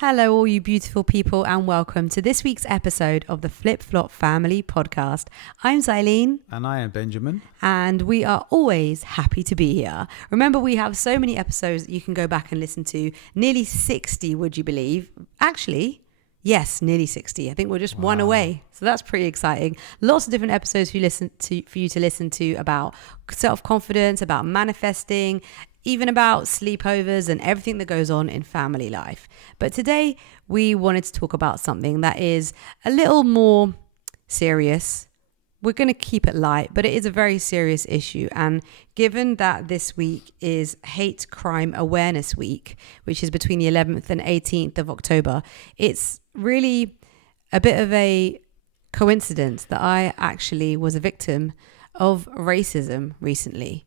Hello, all you beautiful people, and welcome to this week's episode of the Flip Flop Family Podcast. I'm Xylene. And I am Benjamin. And we are always happy to be here. Remember, we have so many episodes that you can go back and listen to. Nearly 60, would you believe? Actually, yes, nearly 60. I think we're just one away. So that's pretty exciting. Lots of different episodes for you to listen to about self-confidence, about manifesting, even about sleepovers and everything that goes on in family life. But today we wanted to talk about something that is a little more serious. We're going to keep it light, but it is a very serious issue. And given that this week is Hate Crime Awareness Week, which is between the 11th and 18th of October, it's really a bit of a coincidence that I actually was a victim of racism recently.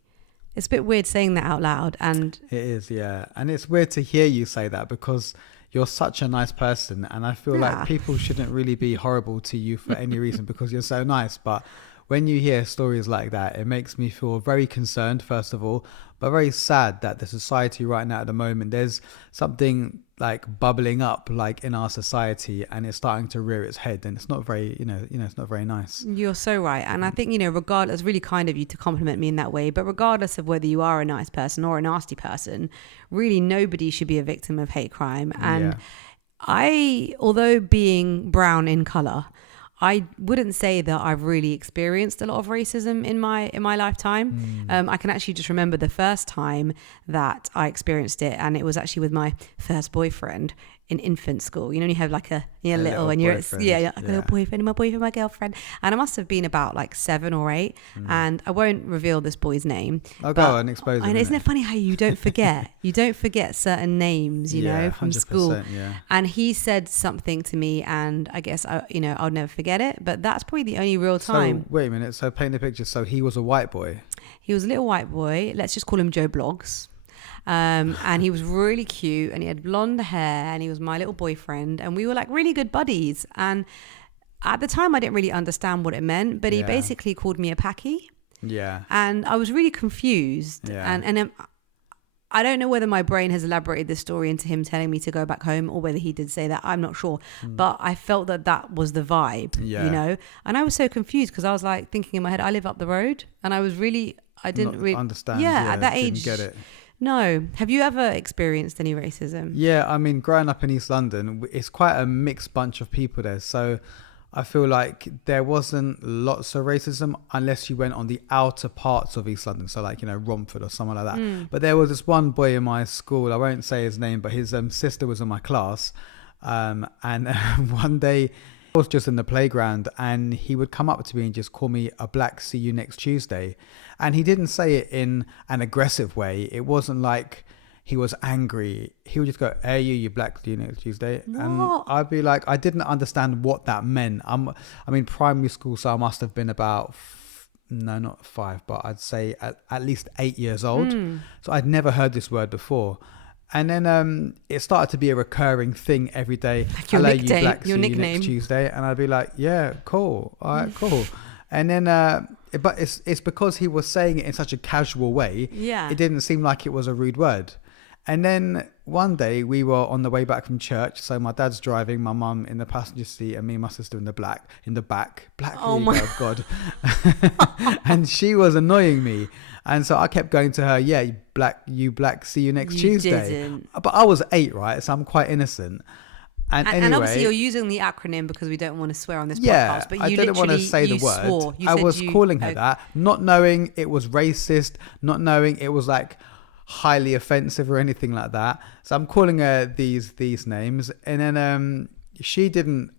It's a bit weird saying that out loud. And it is, yeah. And it's weird to hear you say that because you're such a nice person. And I feel like people shouldn't really be horrible to you for any reason because you're so nice. But when you hear stories like that, it makes me feel very concerned, first of all, but very sad that the society right now at the moment, there's something like bubbling up like in our society and it's starting to rear its head, and it's not very, it's not very nice. You're so right. And I think, regardless, really kind of you to compliment me in that way, but regardless of whether you are a nice person or a nasty person, really nobody should be a victim of hate crime. And although being brown in color, I wouldn't say that I've really experienced a lot of racism in my lifetime. I can actually just remember the first time that I experienced it, and it was actually with my first boyfriend in infant school. You have like a little and you're a little boyfriend, my girlfriend, and I must have been about like 7 or 8, and I won't reveal this boy's name. I'll go and expose him. And isn't it funny how you don't forget? You don't forget certain names, from school. Yeah. And he said something to me, and I guess I'll never forget it. But that's probably the only real time. So wait a minute. So paint the picture. So he was a white boy. He was a little white boy. Let's just call him Joe Bloggs. And he was really cute, and he had blonde hair, and he was my little boyfriend, and we were like really good buddies. And at the time I didn't really understand what it meant, but he basically called me a Paki. Yeah. And I was really confused. Yeah. And I don't know whether my brain has elaborated this story into him telling me to go back home or whether he did say that. I'm not sure. But I felt that was the vibe, And I was so confused because I was like thinking in my head, I live up the road. And I didn't really understand. Yeah, at that age. Didn't get it. No. Have you ever experienced any racism? Yeah, I mean, growing up in East London, it's quite a mixed bunch of people there. So I feel like there wasn't lots of racism unless you went on the outer parts of East London. So like, Romford or somewhere like that. But there was this one boy in my school, I won't say his name, but his sister was in my class. And one day I was just in the playground and he would come up to me and just call me a black, see you next Tuesday. And he didn't say it in an aggressive way. It wasn't like he was angry. He would just go, hey, you black, see you next Tuesday. What? And I'd be like, I didn't understand what that meant. Primary school, so I must have been about, not 5, but I'd say at least 8 years old. So I'd never heard this word before. And then it started to be a recurring thing every day. Like your nickname, you black, your see nickname. you next Tuesday. And I'd be like, yeah, cool. All right, cool. And then, but it's because he was saying it in such a casual way. Yeah. It didn't seem like it was a rude word. And then one day we were on the way back from church. So my dad's driving, my mum in the passenger seat, and me and my sister in the back. Black, oh my God. And she was annoying me. And so I kept going to her, yeah, you black, see you next Tuesday. Didn't. But I was 8, right? So I'm quite innocent. And anyway, and obviously you're using the acronym because we don't want to swear on this podcast. But I didn't want to say the word. Swore. I was calling her that, not knowing it was racist, not knowing it was like highly offensive or anything like that. So I'm calling her these names, and then she didn't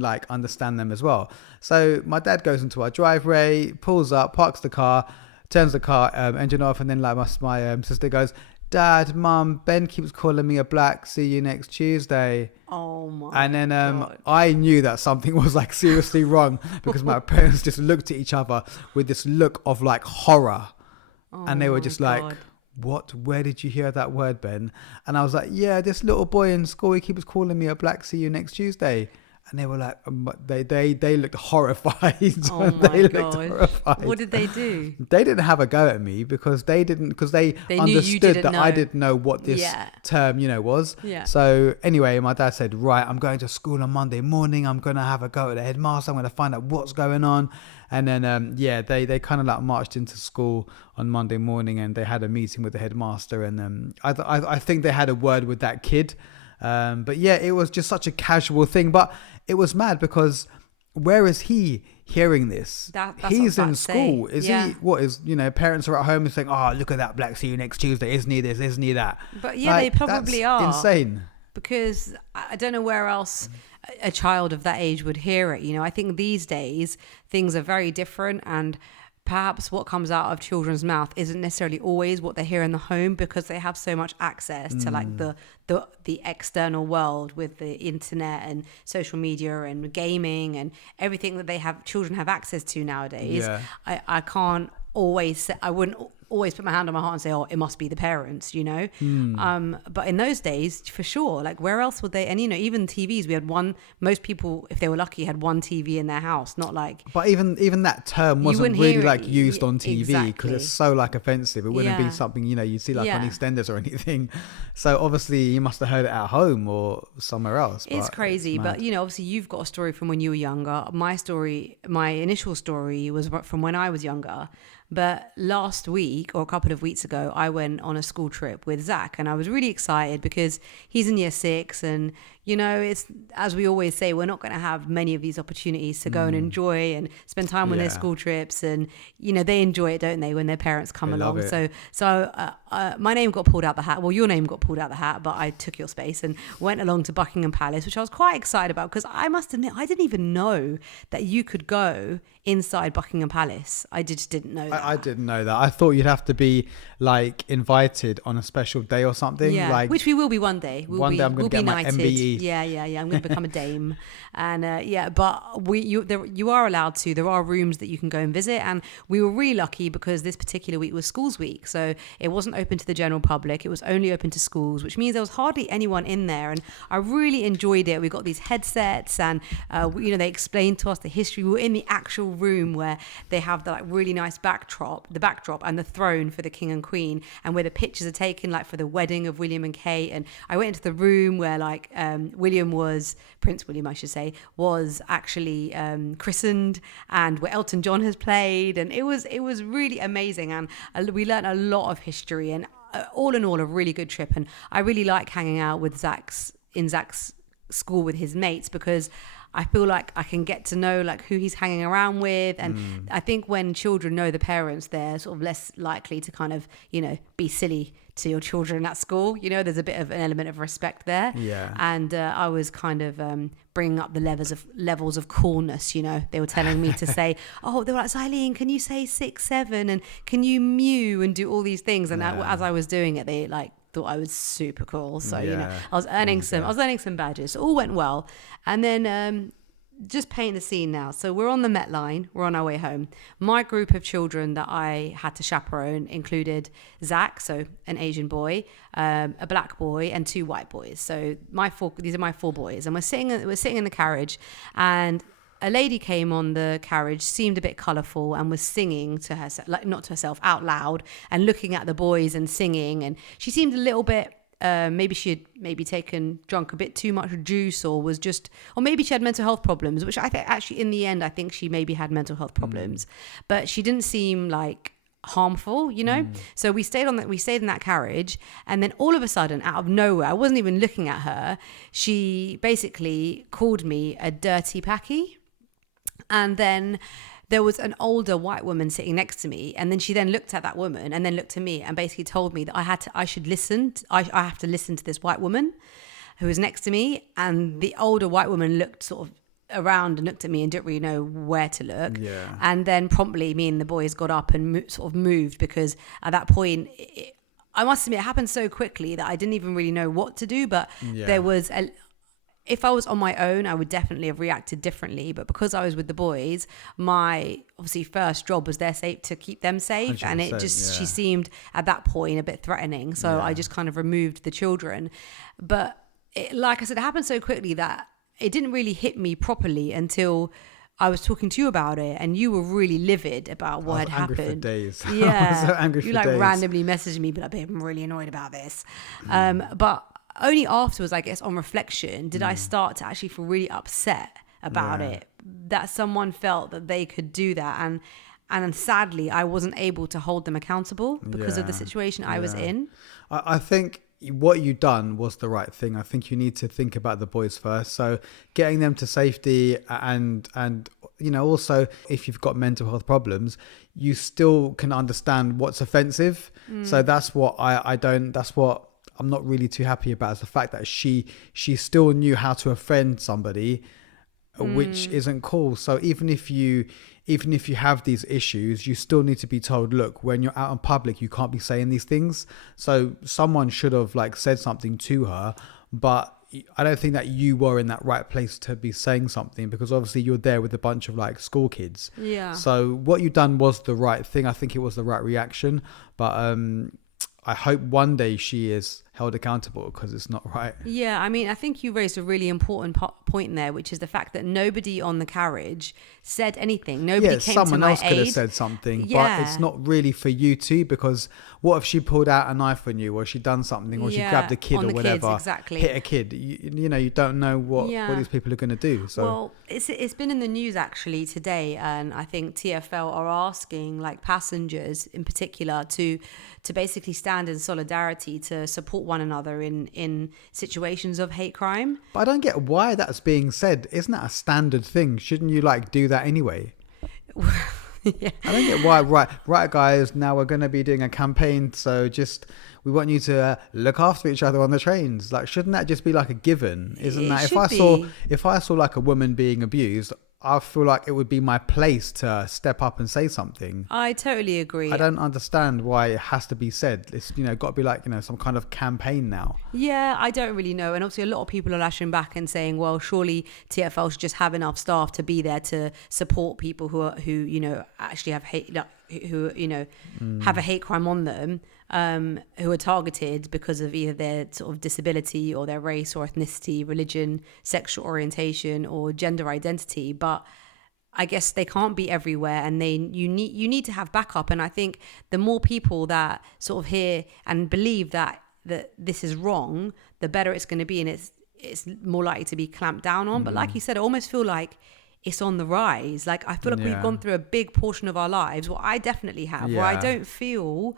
like understand them as well. So my dad goes into our driveway, pulls up, parks the car, turns the car engine off, and then like my sister goes, Dad, Mum, Ben keeps calling me a black, see you next Tuesday. Oh my And then God. I knew that something was like seriously wrong because my parents just looked at each other with this look of like horror. And they were just like, what? Where did you hear that word, Ben? And I was like, yeah, this little boy in school, he keeps calling me a black, see you next Tuesday. And they were like, they looked horrified. Oh They my looked God. horrified. What did they do? They didn't have a go at me because they They knew you understood didn't that I know. didn't know what this Yeah. term, was. Yeah. So anyway, my dad said, right, I'm going to school on Monday morning. I'm going to have a go at the headmaster. I'm going to find out what's going on. And then, they kind of like marched into school on Monday morning and they had a meeting with the headmaster. And I think they had a word with that kid. But yeah, it was just such a casual thing. But it was mad because where is he hearing this? That's He's what I in was about to school. say. Is Yeah. he? What is? Parents are at home and saying, "Oh, look at that black. See you next Tuesday. Isn't he this? Isn't he that?" But yeah, they probably that's are. insane. Because I don't know where else a child of that age would hear it. I think these days things are very different, and perhaps what comes out of children's mouth isn't necessarily always what they hear in the home because they have so much access to like the external world with the internet and social media and gaming and everything that children have access to nowadays. Yeah. I can't always say, I wouldn't always put my hand on my heart and say, oh, it must be the parents, but in those days, for sure, like where else would they? And even TVs, we had most people, if they were lucky, had one TV in their house, not like. But even that term wasn't wouldn't really hear it. like used on TV because Exactly. it's so like offensive. It wouldn't be Yeah. something you see like on Yeah. EastEnders or anything. So obviously you must have heard it at home or somewhere else. It's but crazy, mad. but obviously you've got a story from when you were younger. My initial story was from when I was younger. But last week or a couple of weeks ago, I went on a school trip with Zach, and I was really excited because he's in year 6, and it's, as we always say, we're not going to have many of these opportunities to go and enjoy and spend time on their Yeah. school trips, and they enjoy it, don't they, when their parents come They love along. it. So my name got pulled out the hat. Well, your name got pulled out the hat, but I took your space and went along to Buckingham Palace, which I was quite excited about because I must admit I didn't even know that you could go inside Buckingham Palace. I just didn't know that. I didn't know that. I thought you'd have to be like invited on a special day or something. Yeah, Like which we will be one day. One day I'm gonna we'll get be my knighted. MBE. Yeah. I'm going to become a dame, and but you are allowed to. There are rooms that you can go and visit, and we were really lucky because this particular week was schools week, so it wasn't open to the general public. It was only open to schools, which means there was hardly anyone in there, and I really enjoyed it. We got these headsets, and they explained to us the history. We were in the actual room where they have the like really nice backdrop and the throne for the king and queen, and where the pictures are taken, like for the wedding of William and Kate. And I went into the room where like Prince William, I should say, was actually christened, and where Elton John has played, and it was really amazing, and we learned a lot of history, and all in all a really good trip. And I really like hanging out with Zach's school with his mates because I feel like I can get to know like who he's hanging around with, and I think when children know the parents, they're sort of less likely to kind of be silly to your children at school. There's a bit of an element of respect there. Yeah. And I was kind of bringing up the levels of coolness. They were telling me to say, they were like, Zylene, can you say 6, 7, and can you mew and do all these things? And as I was doing it, they like thought I was super cool. So I was earning some badges. So all went well. And then just paint the scene now. So we're on the Met Line. We're on our way home. My group of children that I had to chaperone included Zach, so an Asian boy, a black boy, and 2 white boys. So these are my 4 boys, and we're sitting in the carriage, and a lady came on the carriage, seemed a bit colourful, and was singing to herself, like not to herself, out loud, and looking at the boys and singing. And she seemed a little bit. Maybe she had drunk a bit too much juice, or maybe she had mental health problems, which I think actually in the end, I think she maybe had mental health problems, but she didn't seem like harmful, So we stayed in that carriage, and then all of a sudden, out of nowhere, I wasn't even looking at her, she basically called me a dirty packy, and then there was an older white woman sitting next to me, and then she then looked at that woman and then looked at me and basically told me that I have to listen to this white woman who was next to me. And the older white woman looked sort of around and looked at me and didn't really know where to look. Yeah. And then promptly me and the boys got up and sort of moved, because at that point, I must admit, it happened so quickly that I didn't even really know what to do. But there was if I was on my own, I would definitely have reacted differently. But because I was with the boys, my obviously first job was to keep them safe. And it just, she seemed at that point a bit threatening. So I just kind of removed the children. But like I said, it happened so quickly that it didn't really hit me properly until I was talking to you about it, and you were really livid about what had angry happened. for days. Yeah, I was so angry you for days. randomly messaged me, but like, babe, I'm really annoyed about this. But only afterwards, I guess, on reflection, did I start to actually feel really upset about it, that someone felt that they could do that, and sadly, I wasn't able to hold them accountable because of the situation I was in. I think what you done was the right thing. I think you need to think about the boys first. So getting them to safety, and also if you've got mental health problems, you still can understand what's offensive. So that's what that's what I'm not really too happy about, is the fact that she still knew how to offend somebody, which isn't cool. So even if you have these issues, you still need to be told, look, when you're out in public, you can't be saying these things. So someone should have said something to her, but I don't think that you were in that right place to be saying something, because obviously you're there with a bunch of school kids. Yeah. So what you done was the right thing. I think it was the right reaction, but I hope one day she is held accountable, because it's not right. Yeah, I mean, I think you raised a really important point there, which is the fact that nobody on the carriage said anything. Nobody came someone to my else could have aid. said something, but Yeah. it's not really for you to, because what if she pulled out a knife on you, or she done something, or she Yeah, grabbed a kid on or the kids, whatever, exactly. hit a kid. You don't know what these people are going to do. So Well, it's been in the news actually today, and I think TfL are asking passengers in particular to basically stand in solidarity to support one another in situations of hate crime. but I don't get why that's being said. Isn't that a standard thing? Shouldn't you do that anyway? Yeah. I don't get why. Right, guys. Now we're going to be doing a campaign, so we want you to look after each other on the trains. Shouldn't that just be a given? Isn't It that should if I saw a woman being abused, I feel like it would be my place to step up and say something. I totally agree. I don't understand why it has to be said. It's got to be some kind of campaign now. Yeah, I don't really know. And obviously a lot of people are lashing back and saying, well, surely TfL should just have enough staff to be there to support people who actually have hate, who have a hate crime on them, who are targeted because of either their sort of disability or their race or ethnicity, religion, sexual orientation or gender identity. But I guess they can't be everywhere, and you need to have backup. And I think the more people that sort of hear and believe that this is wrong, the better it's going to be, and it's more likely to be clamped down on. But like you said, I almost feel like it's on the rise. I feel like we've gone through a big portion of our lives, well, I definitely have, where I don't feel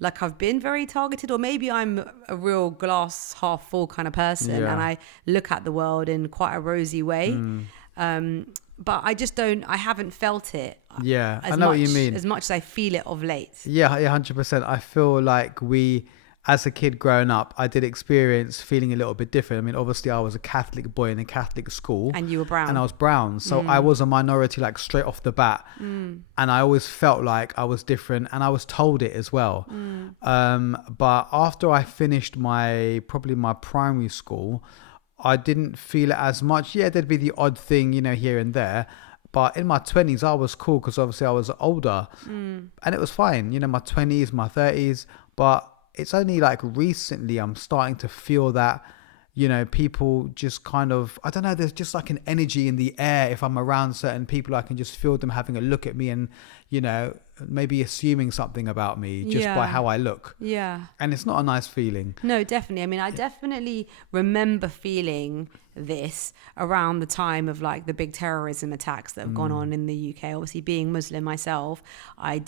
like I've been very targeted, or maybe I'm a real glass half full kind of person, and I look at the world in quite a rosy way. But I haven't felt it. Yeah, I know what you mean. As much as I feel it of late. Yeah, 100%. I feel like as a kid growing up, I did experience feeling a little bit different. I mean, obviously I was a Catholic boy in a Catholic school. And you were brown. And I was brown. So I was a minority straight off the bat. And I always felt like I was different, and I was told it as well. But after I finished my primary school, I didn't feel it as much. Yeah, there'd be the odd thing, here and there. But in my 20s, I was cool because obviously I was older. And it was fine, my 20s, my 30s. But it's only recently I'm starting to feel that, people just kind of, I don't know, there's just an energy in the air. If I'm around certain people, I can just feel them having a look at me and, maybe assuming something about me just by how I look. Yeah. And it's not a nice feeling. No, definitely. I mean, I definitely remember feeling this around the time of the big terrorism attacks that have gone on in the UK. Obviously, being Muslim myself, I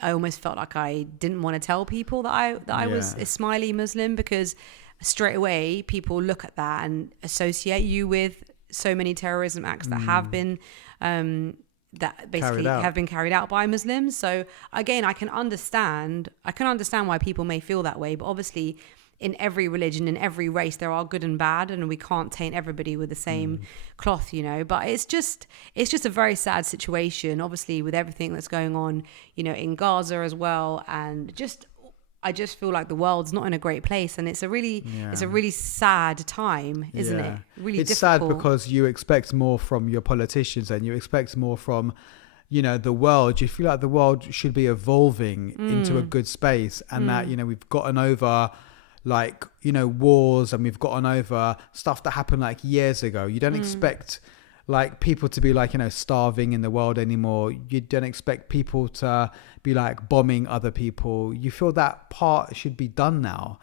almost felt like I didn't want to tell people that I was a smiley Muslim, because straight away people look at that and associate you with so many terrorism acts that have been that basically have been carried out by Muslims. So again, I can understand why people may feel that way, but obviously in every religion, in every race, there are good and bad, and we can't taint everybody with the same cloth, but it's just a very sad situation, obviously, with everything that's going on, in Gaza as well. And I just feel like the world's not in a great place, and it's a really sad time, isn't it? Really it's difficult. Sad because you expect more from your politicians, and you expect more from, the world. You feel like the world should be evolving into a good space, and that, we've gotten over like, you know, wars, and we've gotten over stuff that happened like years ago. You don't expect like people to be like, you know, starving in the world anymore. You don't expect people to be like bombing other people. You feel that part should be done now.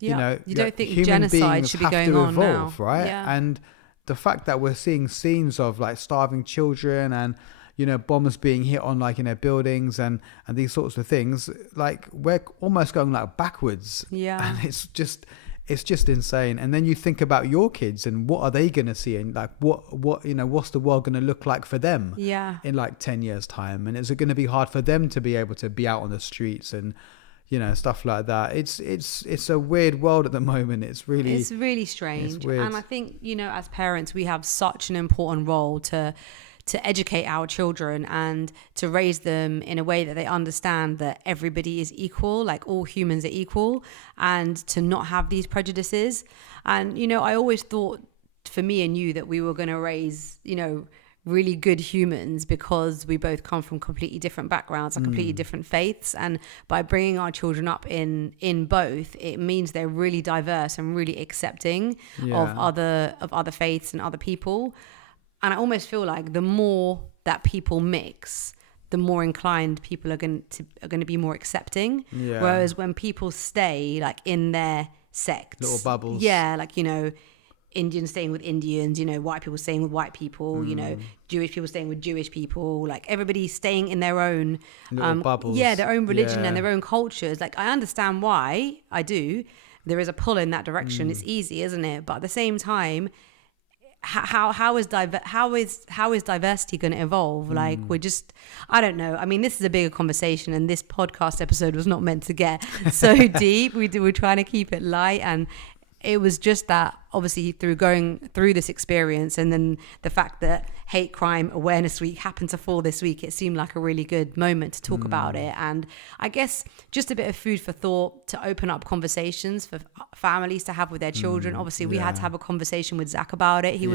Yeah. You know, You don't think human genocide beings should be have going to on now. evolve, right? Yeah. And the fact that we're seeing scenes of like starving children and, you know, bombs being hit on like, you know, buildings and these sorts of things, like we're almost going like backwards. Yeah. And it's just insane. And then you think about your kids and what are they going to see, and like what you know, what's the world going to look like for them Yeah. in like 10 years time? And is it going to be hard for them to be able to be out on the streets and, you know, stuff like that? It's a weird world at the moment. It's really strange. it's weird. And I think, you know, as parents, we have such an important role to educate our children and to raise them in a way that they understand that everybody is equal, like all humans are equal, and to not have these prejudices. And, you know, I always thought for me and you that we were going to raise, you know, really good humans because we both come from completely different backgrounds and completely different faiths. And by bringing our children up in both, it means they're really diverse and really accepting of other faiths and other people. And I almost feel like the more that people mix, the more inclined people are going to be more accepting. Yeah. Whereas when people stay like in their sects, Little bubbles. yeah, like, you know, Indians staying with Indians, you know, white people staying with white people, you know, Jewish people staying with Jewish people, like everybody staying in their own bubbles. Yeah, their own religion Yeah. and their own cultures. Like I understand why, I do. There is a pull in that direction. It's easy, isn't it? But at the same time, how is diversity going to evolve? Like we're just, I don't know. I mean, this is a bigger conversation, and this podcast episode was not meant to get so deep. We're trying to keep it light, and it was just that obviously through going through this experience and then the fact that Hate Crime Awareness Week happened to fall this week, it seemed like a really good moment to talk about it. And I guess just a bit of food for thought to open up conversations for families to have with their children. Obviously we had to have a conversation with Zach about it. He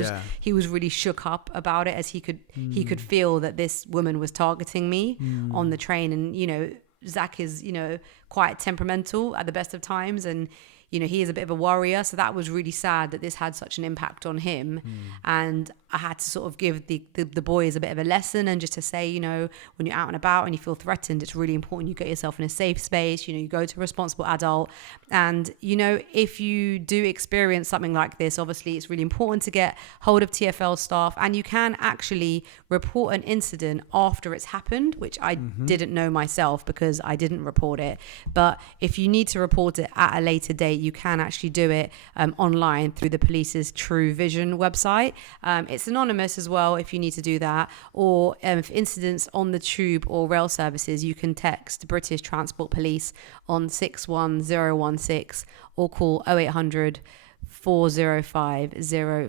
was really shook up about it, as he could feel that this woman was targeting me on the train. And, you know, Zach is, you know, quite temperamental at the best of times, and you know, he is a bit of a warrior. So that was really sad that this had such an impact on him. And I had to sort of give the boys a bit of a lesson, and just to say, you know, when you're out and about and you feel threatened, it's really important you get yourself in a safe space. You know, you go to a responsible adult. And, you know, if you do experience something like this, obviously it's really important to get hold of TFL staff, and you can actually report an incident after it's happened, which I didn't know myself because I didn't report it. But if you need to report it at a later date, you can actually do it online through the police's True Vision website. It's anonymous as well if you need to do that. Or for incidents on the tube or rail services, you can text British Transport Police on 61016 or call 0800 405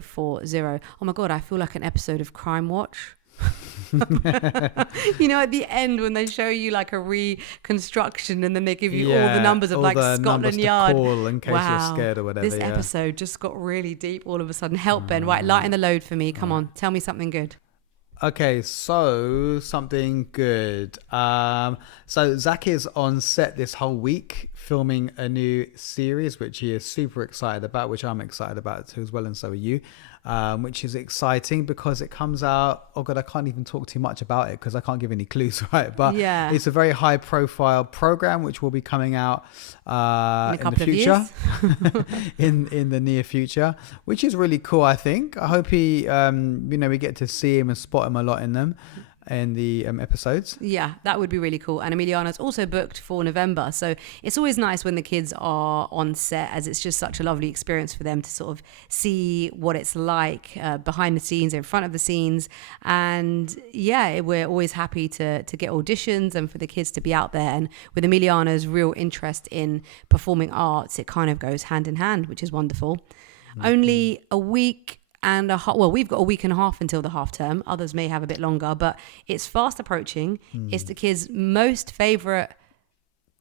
040. Oh my God, I feel like an episode of Crime Watch. You know, at the end when they show you like a reconstruction and then they give you all the numbers of like Scotland Yard. Call in case you're scared or whatever. This episode just got really deep all of a sudden. Help, Ben. Right, lighten the load for me. Come on, tell me something good. Okay, so something good. So Zach is on set this whole week filming a new series, which he is super excited about, which I'm excited about too as well, and so are you. Which is exciting because it comes out, oh God, I can't even talk too much about it because I can't give any clues, right? But it's a very high profile program which will be coming out in the future, in the near future, which is really cool, I think. I hope he, you know, we get to see him and spot him a lot in them. In the episodes. Yeah, that would be really cool. And Emiliana's also booked for November, so it's always nice when the kids are on set, as it's just such a lovely experience for them to sort of see what it's like behind the scenes, in front of the scenes. And yeah, we're always happy to get auditions and for the kids to be out there. And with Emiliana's real interest in performing arts, it kind of goes hand in hand, which is wonderful. Only a week and we've got a week and a half until the half term. Others may have a bit longer, but it's fast approaching. It's the kids' most favorite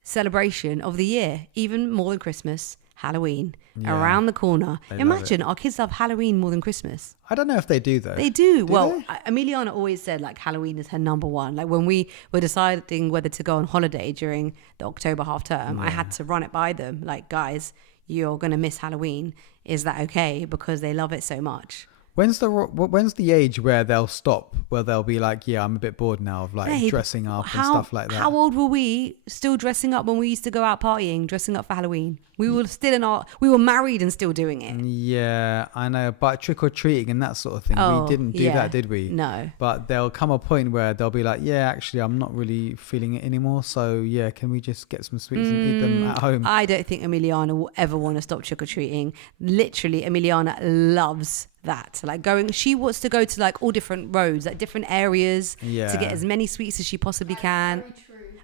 celebration of the year, even more than Christmas. Halloween, around the corner. Imagine our kids love Halloween more than Christmas. I don't know if they do though. They do. Emiliana always said like Halloween is her number one. Like when we were deciding whether to go on holiday during the October half term, I had to run it by them. Like, guys, you're going to miss Halloween. Is that okay? Because they love it so much. When's the age where they'll stop? Where they'll be like, yeah, I'm a bit bored now of like Babe, dressing up and stuff like that. How old were we still dressing up when we used to go out partying, dressing up for Halloween? We were married and still doing it. Yeah, I know. But trick or treating and that sort of thing, Oh, we didn't do yeah. that, did we? No. But there'll come a point where they'll be like, yeah, actually, I'm not really feeling it anymore. So yeah, can we just get some sweets and eat them at home? I don't think Emiliana will ever want to stop trick or treating. Literally, Emiliana loves that. Like she wants to go to like all different roads, like different areas to get as many sweets as she possibly can.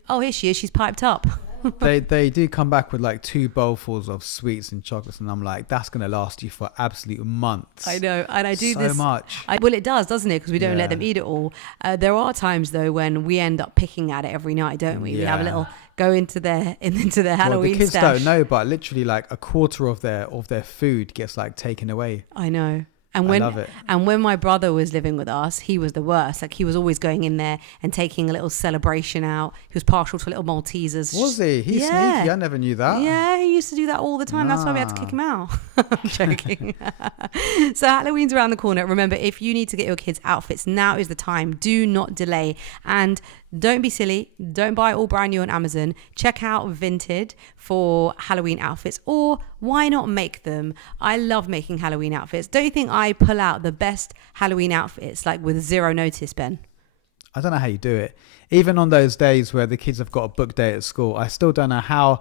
Oh, here she is. She's piped up. they do come back with like 2 bowlfuls of sweets and chocolates, and I'm like, that's gonna last you for absolute months. I know, and I do so this much. Well, it does, doesn't it? Because we don't let Yeah. them eat it all. There are times though when we end up picking at it every night, don't we? We have a Yeah. little go into their Well, Halloween the kids stash. don't know, but literally like a quarter of their food gets like taken away. I know. And I when love it. and when my brother was living with us, he was the worst. Like he was always going in there and taking a little celebration out. He was partial to little Maltesers. Was he? He's Yeah. sneaky. I never knew that. Yeah, he used to do that all the time. That's why we had to kick him out. I'm joking. So Halloween's around the corner. Remember, if you need to get your kids outfits, now is the time. Do not delay. And don't be silly. Don't buy all brand new on Amazon. Check out Vinted for Halloween outfits, or why not make them? I love making Halloween outfits. Don't you think I pull out the best Halloween outfits like with zero notice, Ben? I don't know how you do it. Even on those days where the kids have got a book day at school, I still don't know how.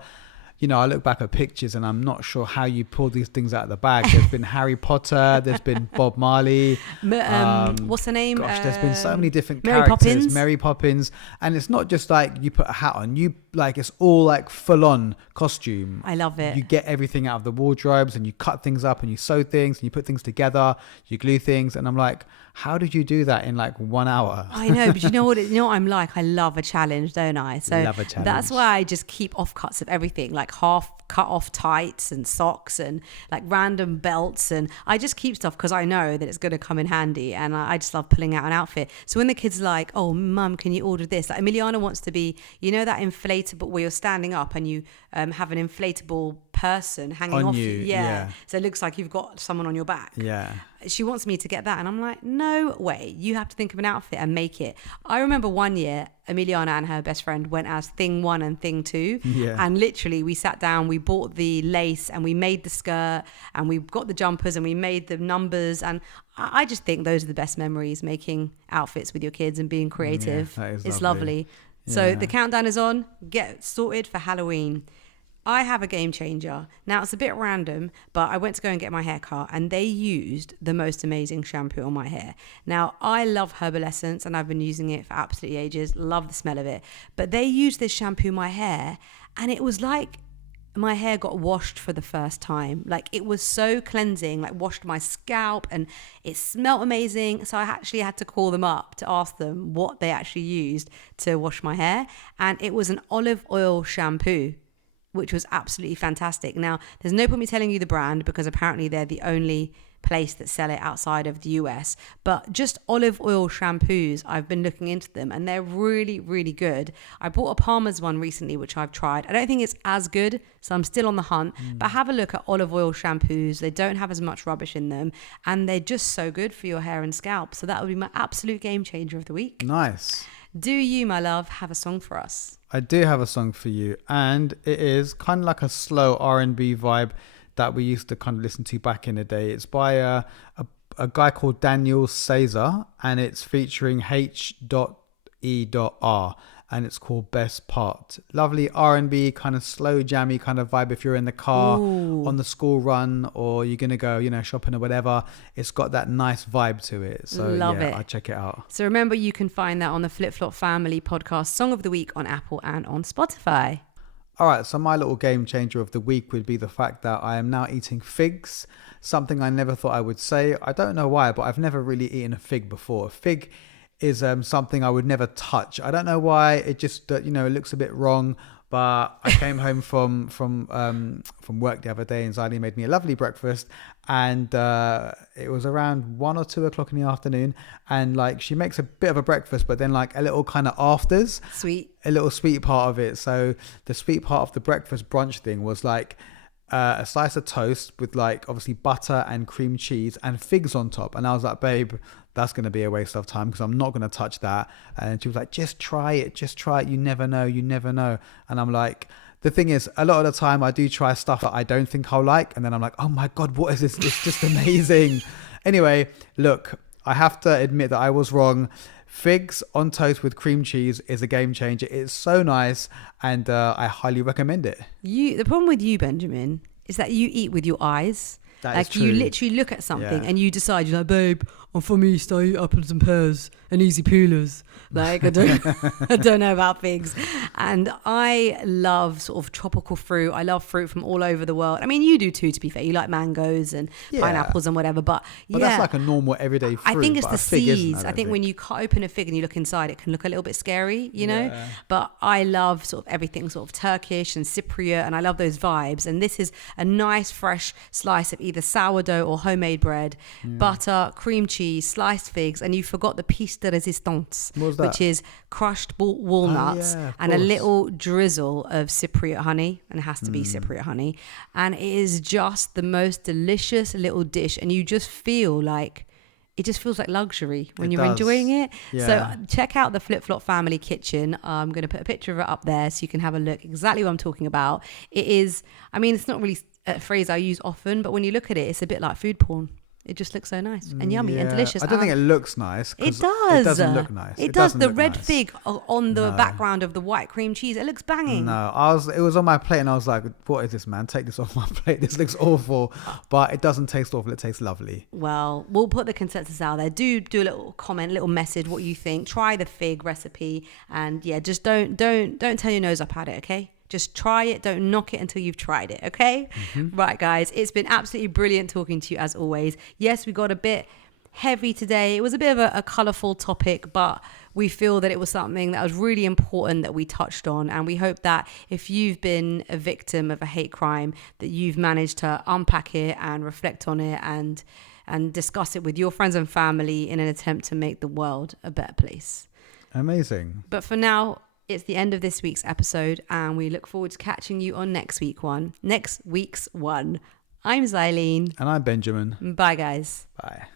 You know, I look back at pictures and I'm not sure how you pull these things out of the bag. There's been Harry Potter, there's been Bob Marley. What's her name? Gosh, there's been so many different Mary characters. Poppins. Mary Poppins. And it's not just like you put a hat on. You like, it's all like full on costume. I love it. You get everything out of the wardrobes and you cut things up and you sew things and you put things together. You glue things. And I'm like, how did you do that in like 1 hour? I know, but you know what I'm like? I love a challenge, don't I? So Love a challenge. that's why I just keep offcuts of everything, like half cut off tights and socks and like random belts. And I just keep stuff because I know that it's going to come in handy. And I just love pulling out an outfit. So when the kids are like, oh, mum, can you order this? Like Emiliana wants to be, you know, that inflatable where you're standing up and you have an inflatable person hanging On off you, you. yeah. So it looks like you've got someone on your back. Yeah. She wants me to get that, and I'm like, no way, you have to think of an outfit and make it. I remember one year Emiliana and her best friend went as thing 1 and thing 2, Yeah. and literally we sat down, we bought the lace and we made the skirt and we got the jumpers and we made the numbers. And I just think those are the best memories, making outfits with your kids and being creative. that is It's lovely. lovely. So Yeah. the countdown is on. Get sorted for Halloween. I have a game changer. Now, it's a bit random, but I went to go and get my hair cut and they used the most amazing shampoo on my hair. Now, I love Herbal Essence and I've been using it for absolutely ages. Love the smell of it. But they used this shampoo in my hair and it was like my hair got washed for the first time. Like it was so cleansing, like washed my scalp and it smelled amazing. So I actually had to call them up to ask them what they actually used to wash my hair. And it was an olive oil shampoo, which was absolutely fantastic. Now, there's no point me telling you the brand because apparently they're the only place that sell it outside of the US. But just olive oil shampoos, I've been looking into them and they're really, really good. I bought a Palmer's one recently, which I've tried. I don't think it's as good, so I'm still on the hunt. But have a look at olive oil shampoos. They don't have as much rubbish in them and they're just so good for your hair and scalp. So that would be my absolute game changer of the week. Nice. Do you, my love, have a song for us? I do have a song for you, and it is kind of like a slow R&B vibe that we used to kind of listen to back in the day. It's by a guy called Daniel Caesar, and it's featuring H.E.R, and it's called Best Part. Lovely R&B, kind of slow, jammy kind of vibe if you're in the car, on the school run, or you're going to go, you know, shopping or whatever. It's got that nice vibe to it. So Love it. I'll check it out. So remember, you can find that on the Flip Flop Family podcast Song of the Week on Apple and on Spotify. All right, so my little game changer of the week would be the fact that I am now eating figs, something I never thought I would say. I don't know why, but I've never really eaten a fig before. A fig is something I would never touch. I don't know why. It just, it looks a bit wrong. But I came home from work the other day and Zadie made me a lovely breakfast, and it was around 1 or 2 o'clock in the afternoon, and like she makes a bit of a breakfast, but then like a little kind of afters, Sweet. a little sweet part of it. So the sweet part of the breakfast brunch thing was like a slice of toast with like obviously butter and cream cheese and figs on top. And I was like, babe, that's going to be a waste of time because I'm not going to touch that. And she was like, just try it. You never know. And I'm like, the thing is, a lot of the time I do try stuff that I don't think I'll like. And then I'm like, oh my God, what is this? It's just amazing. Anyway, look, I have to admit that I was wrong. Figs on toast with cream cheese is a game changer. It's so nice, and I highly recommend it. The problem with you, Benjamin, is that you eat with your eyes. That like is true. you literally look at something Yeah. and you decide, you're like, babe, I'm from East, I eat apples and pears and easy peelers. Like I don't know about figs. And I love sort of tropical fruit. I love fruit from all over the world. I mean, you do too, to be fair. You like mangoes and Yeah. pineapples and whatever. But that's like a normal everyday fruit. I think it's but the a fig isn't, seeds. I don't think when you cut open a fig and you look inside, it can look a little bit scary, you know? Yeah. But I love sort of everything sort of Turkish and Cypriot, and I love those vibes. And this is a nice fresh slice of either sourdough or homemade bread, butter, cream cheese, sliced figs, and you forgot the piece de resistance, What was that? which is crushed walnuts yeah, of and a course. little drizzle of Cypriot honey, and it has to be Cypriot honey. And it is just the most delicious little dish, and you just feel like it just feels like luxury when It you're does. enjoying it. Yeah. So check out the Flip Flop Family Kitchen. I'm going to put a picture of it up there so you can have a look exactly what I'm talking about. It is, I mean, it's not really a phrase I use often, but when you look at it, it's a bit like food porn. It just looks so nice and yummy and Yeah. delicious. I don't think it looks nice. It 'cause does. It doesn't look nice. It does. doesn't The look red nice. fig on the No. background of the white cream cheese. It looks banging. No, it was on my plate and I was like, what is this, man? Take this off my plate. This looks awful. But it doesn't taste awful. It tastes lovely. Well, we'll put the consensus out there. Do a little comment, little message, what you think. Try the fig recipe, and yeah, just don't turn your nose up at it, okay? Just try it. Don't knock it until you've tried it, okay? Right, guys. It's been absolutely brilliant talking to you as always. Yes, we got a bit heavy today. It was a bit of a colourful topic, but we feel that it was something that was really important that we touched on. And we hope that if you've been a victim of a hate crime, that you've managed to unpack it and reflect on it and discuss it with your friends and family in an attempt to make the world a better place. Amazing. But for now, it's the end of this week's episode, and we look forward to catching you on next week's one. I'm Xylene. And I'm Benjamin. Bye, guys. Bye.